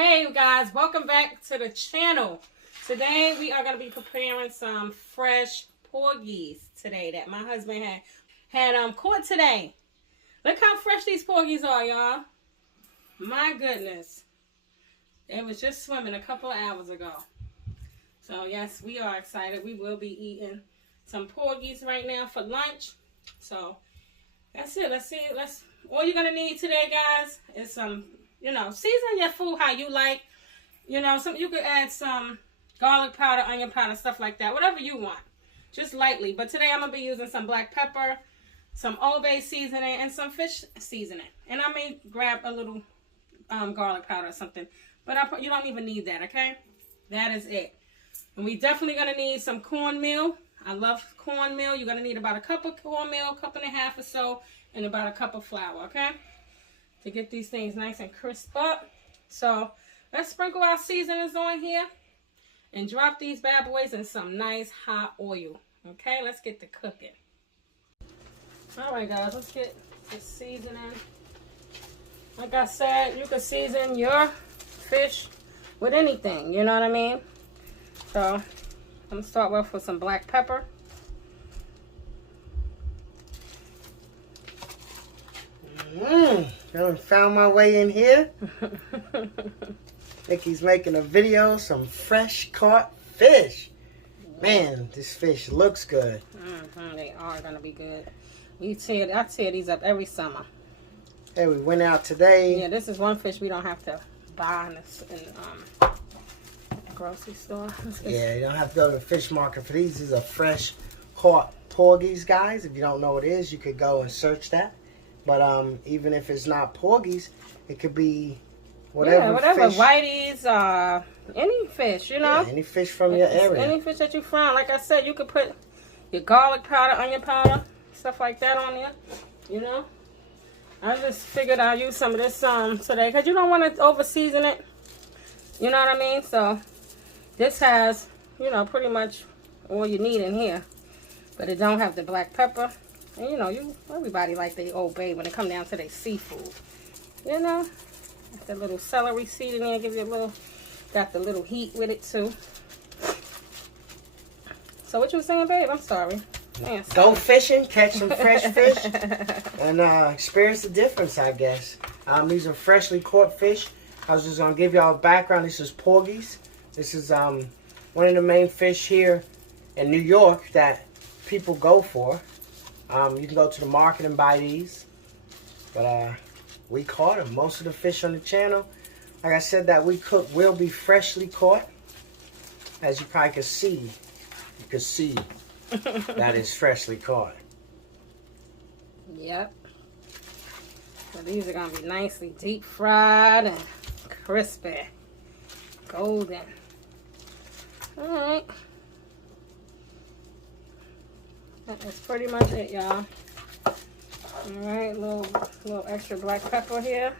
Hey you guys, welcome back to the channel. Today we are going to be preparing some fresh porgies today that my husband had caught today. Look how fresh these porgies are, y'all. My goodness. They was just swimming a couple of hours ago. So yes, we are excited. We will be eating some porgies right now for lunch. So that's it. All you're gonna need today, guys, is some, season your food how you like. You could add some garlic powder, onion powder, stuff like that. Whatever you want. Just lightly. But today I'm gonna be using some black pepper, some Old Bay seasoning, and some fish seasoning. And I may grab a little garlic powder or something. But you don't even need that, okay? That is it. And we definitely gonna need some cornmeal. I love cornmeal. You're going to need about a cup of cornmeal, cup and a half or so, and about a cup of flour, okay? To get these things nice and crisp up. So, let's sprinkle our seasonings on here and drop these bad boys in some nice hot oil, okay? Let's get to cooking. All right, guys, let's get the seasoning. Like I said, you can season your fish with anything, you know what I mean? So, I'm going to start with some black pepper. I found my way in here. Nikki's making a video, some fresh caught fish. Man, this fish looks good. They are going to be good. I tear these up every summer. Hey, we went out today. Yeah, this is one fish we don't have to buy in grocery store. Yeah, you don't have to go to the fish market for these. These are fresh caught porgies, guys. If you don't know what it is, you could go and search that. But even if it's not porgies, it could be whatever. Yeah, whatever fish. Whiteys, any fish, Yeah, any fish from your area. Any fish that you find. Like I said, you could put your garlic powder, onion powder, stuff like that on there. You know, I just figured I'll use some of this today because you don't want to over season it. You know what I mean? So this has, pretty much all you need in here. But it don't have the black pepper. And everybody like the Old Bay when it come down to their seafood. The little celery seed in there, got the little heat with it too. So what you were saying, babe? I'm sorry. Man, Go fishing, catch some fresh fish, and experience the difference, I guess. These are freshly caught fish. I was just going to give y'all a background. This is porgies. This is one of the main fish here in New York that people go for. You can go to the market and buy these. But we caught them. Most of the fish on the channel, like I said, that we cook will be freshly caught. As you probably can see. You can see that is freshly caught. Yep. So these are going to be nicely deep fried and crispy. Golden. Alright. That's pretty much it, y'all. Alright, little extra black pepper here.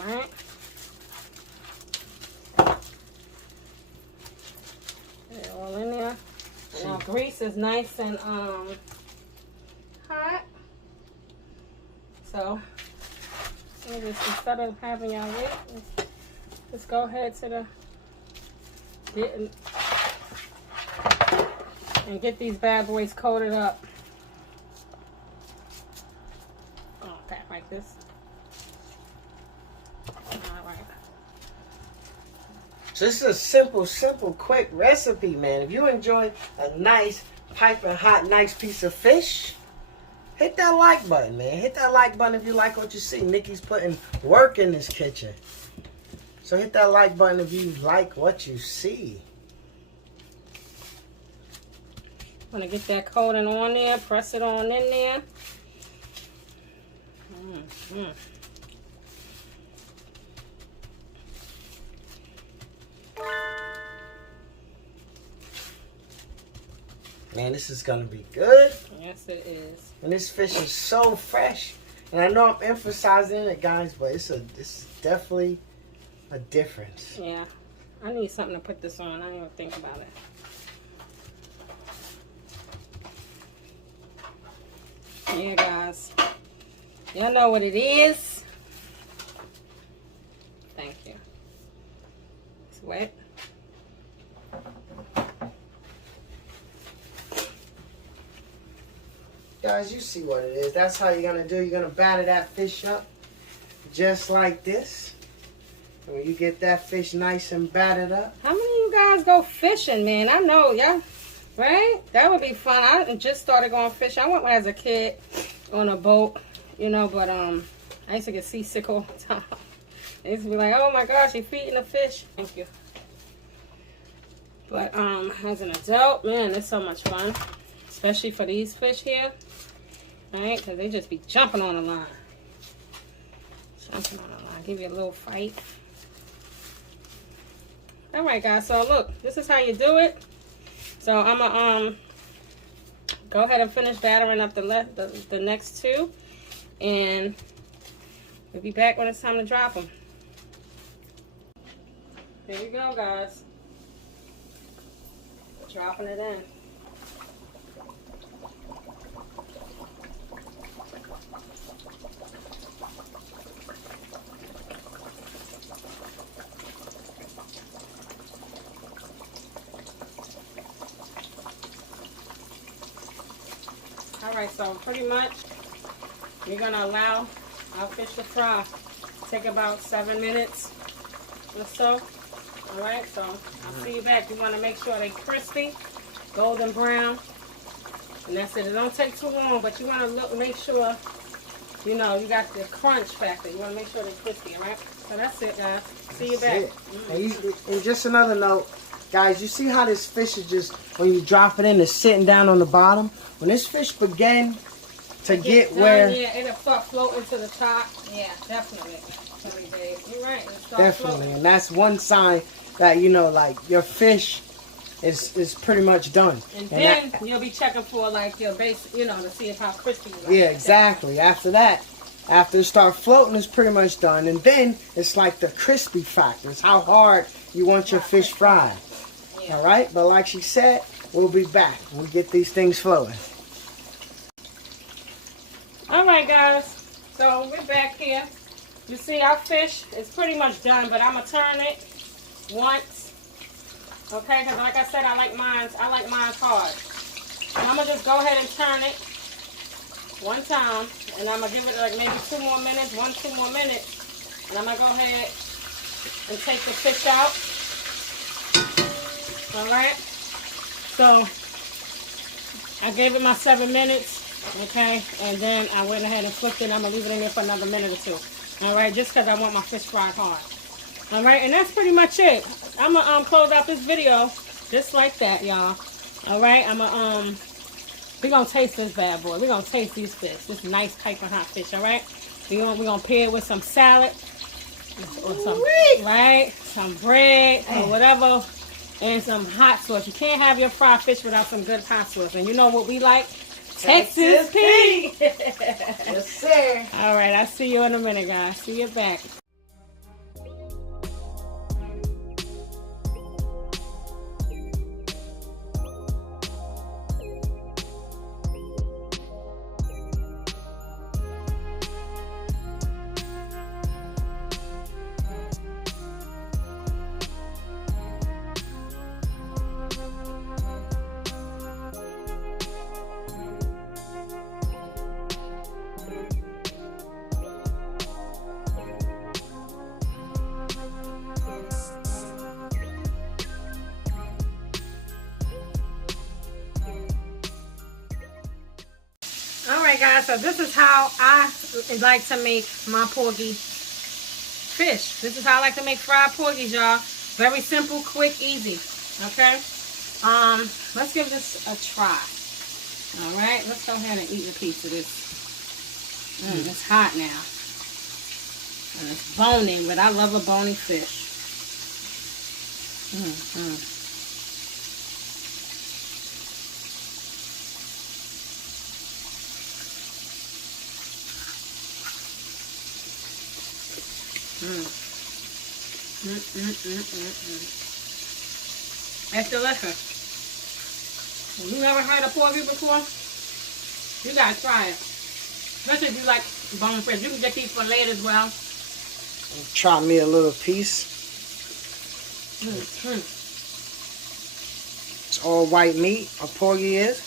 Alright. They're all in there. And our grease is nice and hot. So instead of having y'all wait, let's go ahead to and get these bad boys coated up. Okay, like this. Alright. So this is a simple, quick recipe, man. If you enjoy a nice, piping hot, nice piece of fish, hit that like button, man. Hit that like button if you like what you see. Nikki's putting work in this kitchen. So hit that like button if you like what you see. I'm going to get that coating on there, press it on in there. Man, this is going to be good. Yes, it is. And this fish is so fresh. And I know I'm emphasizing it, guys, but it's definitely a difference. Yeah. I need something to put this on. I didn't even think about it. Yeah, guys. Y'all know what it is. It's wet. Guys, you see what it is. That's how you're going to do. You're going to batter that fish up just like this. And when you get that fish nice and battered up. How many of you guys go fishing, man? I know, y'all. Right? That would be fun. I just started going fishing. I went when I was a kid on a boat, you know, but I used to get seasick all the time. I used to be like, oh my gosh, you're feeding the fish. Thank you. But as an adult, man, it's so much fun. Especially for these fish here. Right? Because they just be jumping on the line. Jumping on the line. Give you a little fight. Alright, guys. So, look. This is how you do it. So, I'm going to go ahead and finish battering up the next two. And we'll be back when it's time to drop them. There you go, guys. Dropping it in. Alright, so pretty much we're going to allow our fish to fry. Take about 7 minutes or so. Alright, so I'll see you back. You want to make sure they're crispy, golden brown. And that's it. It don't take too long, but you want to make sure, you know, you got the crunch factor. You want to make sure they're crispy, alright? So that's it, guys. See you back. And just another note, guys, you see how this fish is just, when you drop it in, it's sitting down on the bottom? When this fish begin to get done, where... Yeah, it'll start floating to the top. Yeah, definitely. You're right. Definitely. Floating. And that's one sign that, you know, like, your fish is pretty much done. And then you'll be checking for, like, your base, you know, to see if how crispy you like. Yeah, exactly. After that, after it starts floating, it's pretty much done. And then it's like the crispy factor. It's how hard you want your fish fried. Yeah. All right? But like she said, we'll be back when we get these things flowing. All right, guys. So we're back here. You see, our fish is pretty much done, but I'm going to turn it once. Okay? Because like I said, I like mine hard. And I'm going to just go ahead and turn it one time. And I'm going to give it like maybe 2 more minutes, 2 more minutes. And I'm going to go ahead and take the fish out. Alright? So, I gave it my 7 minutes. Okay? And then I went ahead and flipped it. I'm going to leave it in there for another minute or 2. Alright? Just because I want my fish fried hard. Alright? And that's pretty much it. I'm going to close out this video just like that, y'all. Alright? We're going to taste this bad boy. We're going to taste these fish. This nice piping hot fish, alright? We're going to pair it with some salad. Or some, right? Some bread or whatever. And some hot sauce. You can't have your fried fish without some good hot sauce. And you know what we like? Texas Pete. Yes, sir. Alright, I'll see you in a minute, guys. See you back. Alright guys, so this is how I like to make my porgy fish. This is how I like to make fried porgies, y'all. Very simple, quick, easy. Okay? Let's give this a try. Alright, let's go ahead and eat a piece of this. It's hot now. And it's bony, but I love a bony fish. That's delicious. You never had a porgy before? You gotta try it. Especially if you like bone fish. You can get these filleted as well. Try me a little piece. It's all white meat, a porgy is.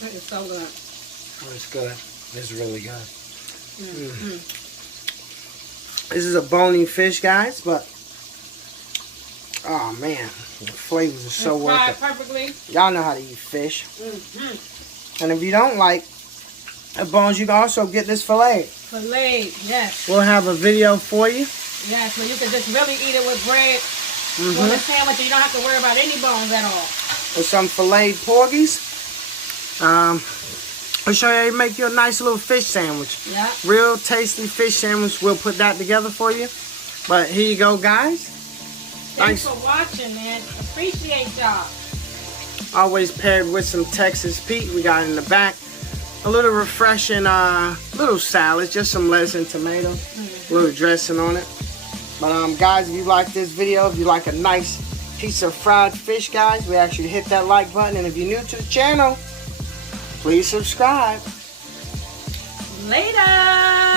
That is so good. Oh, it's good. It's really good. This is a bony fish, guys, but oh man, the flavors are so worth it. Perfectly. Y'all know how to eat fish. And if you don't like the bones, you can also get this fillet. Fillet, yes. We'll have a video for you. Yes, where you can just really eat it with bread or the sandwich, and you don't have to worry about any bones at all. With some filleted porgies. I'll show you how to make you a nice little fish sandwich. Yeah. Real tasty fish sandwich. We'll put that together for you. But here you go, guys. Thanks for watching, man. Appreciate y'all. Always paired with some Texas Pete. We got in the back. A little refreshing little salad. Just some lettuce and tomato. A little dressing on it. But guys, if you like this video, if you like a nice piece of fried fish, guys, we ask you to hit that like button. And if you're new to the channel, please subscribe. Later.